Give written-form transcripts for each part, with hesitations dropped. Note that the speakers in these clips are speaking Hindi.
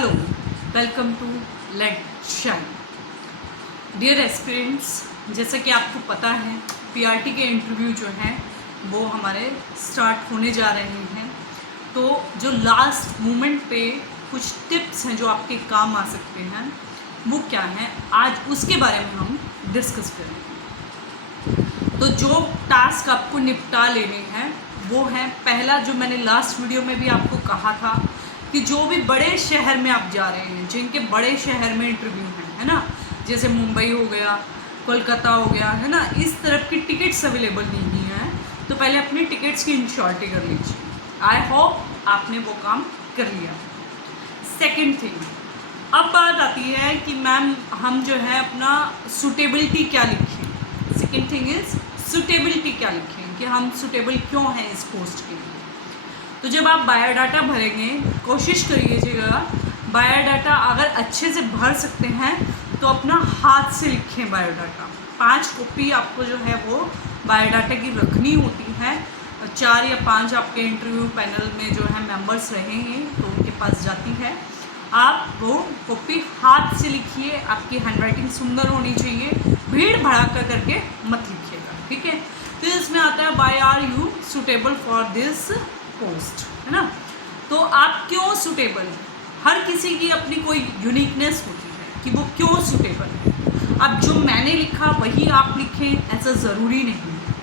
Hello, welcome to let shine. Dear aspirants, जैसा कि आपको पता है पीआरटी के इंटरव्यू जो हैं वो हमारे स्टार्ट होने जा रहे हैं। तो जो लास्ट मोमेंट पे कुछ टिप्स हैं जो आपके काम आ सकते हैं वो क्या हैं, आज उसके बारे में हम डिस्कस करेंगे। तो जो टास्क आपको निपटा लेने हैं वो है, पहला जो मैंने लास्ट वीडियो में भी आपको कहा था कि जो भी बड़े शहर में आप जा रहे हैं, जिनके बड़े शहर में इंटरव्यू है ना, जैसे मुंबई हो गया, कोलकाता हो गया, है ना, इस तरफ की टिकट्स अवेलेबल नहीं है, तो पहले अपनी टिकट्स की इंश्योरिटी कर लीजिए। आई होप आपने वो काम कर लिया। सेकेंड थिंग, अब बात आती है कि मैम हम जो है अपना सूटेबिलिटी क्या लिखें। सेकेंड थिंग इज़ सूटेबिलिटी क्या लिखें, कि हम सूटेबल क्यों हैं इस पोस्ट के लिए। तो जब आप बायोडाटा भरेंगे, कोशिश करिएगा बायोडाटा अगर अच्छे से भर सकते हैं तो अपना हाथ से लिखें बायोडाटा। 5 कॉपी आपको जो है वो बायोडाटा की रखनी होती है। 4 या 5 आपके इंटरव्यू पैनल में जो है मेंबर्स रहेंगे तो उनके पास जाती है। आप वो कॉपी हाथ से लिखिए, आपकी हैंडराइटिंग सुंदर होनी चाहिए, भीड़ भड़ाका करके मत लिखिएगा, ठीक है। फिर इसमें आता है why are you suitable for this post, है ना। तो आप क्यों सूटेबल हैं, हर किसी की अपनी कोई यूनिकनेस होती है कि वो क्यों सूटेबल है। अब जो मैंने लिखा वही आप लिखें ऐसा ज़रूरी नहीं है।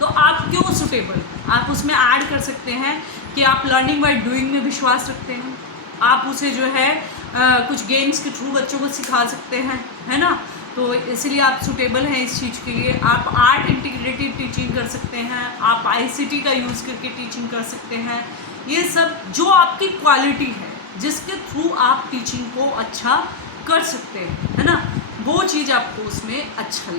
तो आप क्यों सूटेबल हैं, आप उसमें ऐड कर सकते हैं कि आप लर्निंग बाय डूइंग में विश्वास रखते हैं। आप उसे जो है कुछ गेम्स के थ्रू बच्चों को सिखा सकते हैं, है ना, तो इसलिए आप सूटेबल हैं इस चीज़ के लिए। आप आर्ट इंटीग्रेटिव टीचिंग कर सकते हैं, आप आईसीटी का यूज़ करके टीचिंग कर सकते हैं। ये सब जो आपकी क्वालिटी है जिसके थ्रू आप टीचिंग को अच्छा कर सकते हैं, है ना, वो चीज़ आपको उसमें अच्छा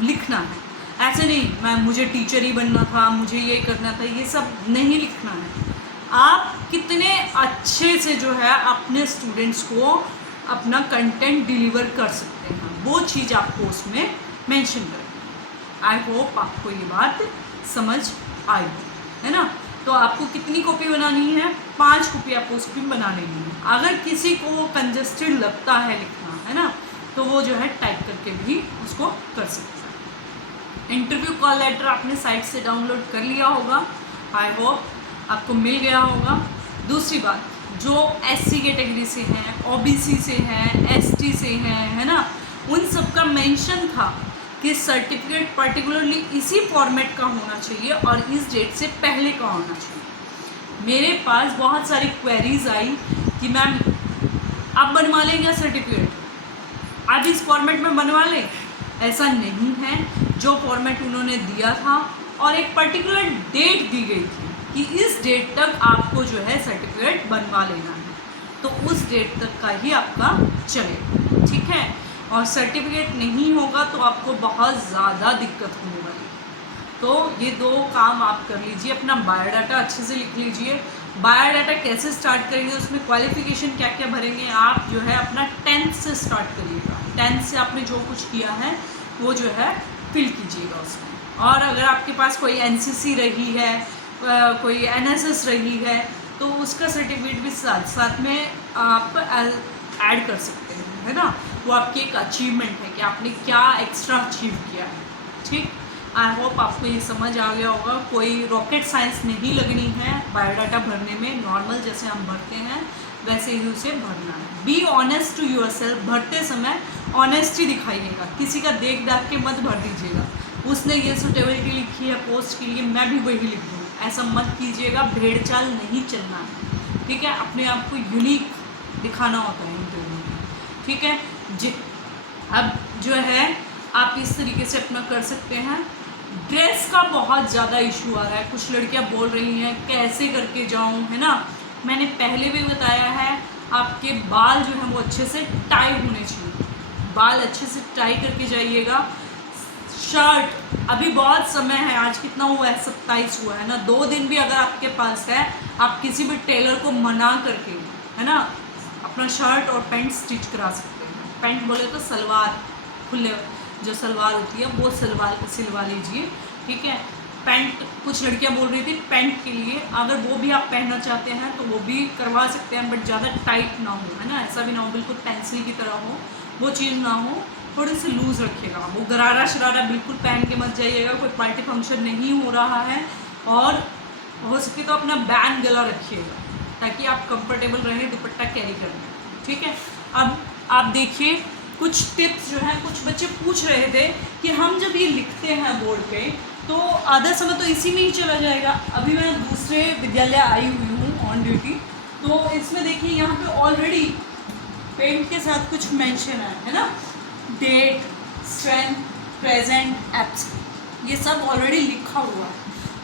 लिखना है। ऐसे नहीं मैम मुझे टीचर ही बनना था, मुझे ये करना था, ये सब नहीं लिखना है। आप कितने अच्छे से जो है अपने स्टूडेंट्स को अपना कंटेंट डिलीवर कर सकते हैं, वो चीज़ आपको उसमें मेंशन करनी है। आई होप आपको ये बात समझ आई, है ना। तो आपको कितनी कॉपी बनानी है, 5 कॉपी आपको उसकी बना लेनी है। अगर किसी को वो कंजस्टेड लगता है लिखना, है ना, तो वो जो है टाइप करके भी उसको कर सकता है। इंटरव्यू कॉल लेटर आपने साइट से डाउनलोड कर लिया होगा, आई होप आपको मिल गया होगा। दूसरी बात, जो एससी कैटेगरी से हैं, ओबीसी से हैं, एसटी से हैं, है ना, उन सब का मेंशन था कि सर्टिफिकेट पर्टिकुलरली इसी फॉर्मेट का होना चाहिए और इस डेट से पहले का होना चाहिए। मेरे पास बहुत सारी क्वेरीज आई कि मैम आप बनवा लें क्या सर्टिफिकेट, आप इस फॉर्मेट में बनवा लें। ऐसा नहीं है, जो फॉर्मेट उन्होंने दिया था और एक पर्टिकुलर डेट दी गई थी कि इस डेट तक आपको जो है सर्टिफिकेट बनवा लेना है, तो उस डेट तक का ही आपका चलेगा, ठीक है। और सर्टिफिकेट नहीं होगा तो आपको बहुत ज़्यादा दिक्कत होने वाली है। तो ये 2 काम आप कर लीजिए, अपना बायोडाटा अच्छे से लिख लीजिए। बायोडाटा कैसे स्टार्ट करेंगे, उसमें क्वालिफिकेशन क्या क्या भरेंगे, आप जो है अपना 10th से स्टार्ट करिएगा। 10th से आपने जो कुछ किया है वो जो है फिल कीजिएगा उसमें। और अगर आपके पास कोई एनसीसी रही है, कोई एनएसएस रही है, तो उसका सर्टिफिकेट भी साथ साथ में आप ऐड कर सकते हैं, है ना। वो आपकी एक अचीवमेंट है कि आपने क्या एक्स्ट्रा अचीव किया है, ठीक। आई होप आपको ये समझ आ गया होगा। कोई रॉकेट साइंस नहीं लगनी है बायोडाटा भरने में, नॉर्मल जैसे हम भरते हैं वैसे ही उसे भरना है। बी ऑनेस्ट टू योरसेल्फ, भरते समय ऑनेस्टी दिखाइएगा, किसी का देख दाख के मत भर दीजिएगा। उसने ये सूटेबिलिटी लिखी है पोस्ट के लिए, मैं भी वही लिख दूँ, ऐसा मत कीजिएगा। भेड़ चाल नहीं चलना है, ठीक है। अपने आप को यूनिक दिखाना होता है इंटरव्यू में, ठीक है जी। अब जो है आप इस तरीके से अपना कर सकते हैं। ड्रेस का बहुत ज़्यादा इशू आ रहा है, कुछ लड़कियां बोल रही हैं कैसे करके जाऊं, है ना। मैंने पहले भी बताया है, आपके बाल जो हैं वो अच्छे से टाई होने चाहिए, बाल अच्छे से टाई करके जाइएगा। शर्ट अभी बहुत समय है, आज कितना हुआ है, 27 हुआ है ना, 2 दिन भी अगर आपके पास है, आप किसी भी टेलर को मना करके, है ना, अपना शर्ट और पैंट स्टिच करा सकते हैं। पैंट बोले तो सलवार, खुले जो सलवार होती है वो सलवार सिलवा लीजिए, ठीक है। पैंट, कुछ लड़कियां बोल रही थी पैंट के लिए, अगर वो भी आप पहनना चाहते हैं तो वो भी करवा सकते हैं, बट ज़्यादा टाइट ना हो, है ना, ऐसा भी ना हो बिल्कुल पेंसिल की तरह हो, वो चीज़ ना हो, थोड़ी सी लूज़ रखिएगा। वो गरारा शरारा बिल्कुल पहन के मत जाइएगा, कोई पार्टी फंक्शन नहीं हो रहा है, और हो सके तो अपना बैंड गला रखिएगा ताकि आप कंफर्टेबल रहें दुपट्टा कैरी करने, ठीक है। अब आप देखिए कुछ टिप्स जो हैं, कुछ बच्चे पूछ रहे थे कि हम जब ये लिखते हैं बोर्ड पे तो आधा समय तो इसी में ही चला जाएगा। अभी मैं दूसरे विद्यालय आई हुई हूँ ऑन ड्यूटी, तो इसमें देखिए यहाँ पे ऑलरेडी पेंट के साथ कुछ मेंशन है ना, डेट, स्ट्रेंथ, प्रेजेंट, एब्सेंट, ये सब ऑलरेडी लिखा हुआ है।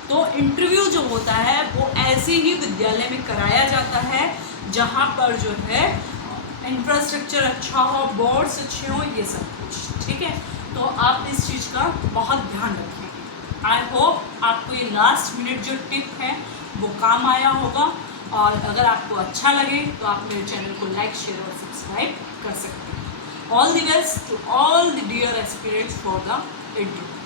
तो इंटरव्यू जो होता है वो ऐसे ही विद्यालय में कराया जाता है जहाँ पर जो है इंफ्रास्ट्रक्चर अच्छा हो, बोर्ड्स अच्छे हों, ये सब कुछ, ठीक है। तो आप इस चीज़ का बहुत ध्यान रखिए। आई होप आपको ये लास्ट मिनट जो टिप है वो काम आया होगा, और अगर आपको अच्छा लगे तो आप मेरे चैनल को लाइक, शेयर और सब्सक्राइब कर सकते हैं। All the best to all the dear aspirants for the interview.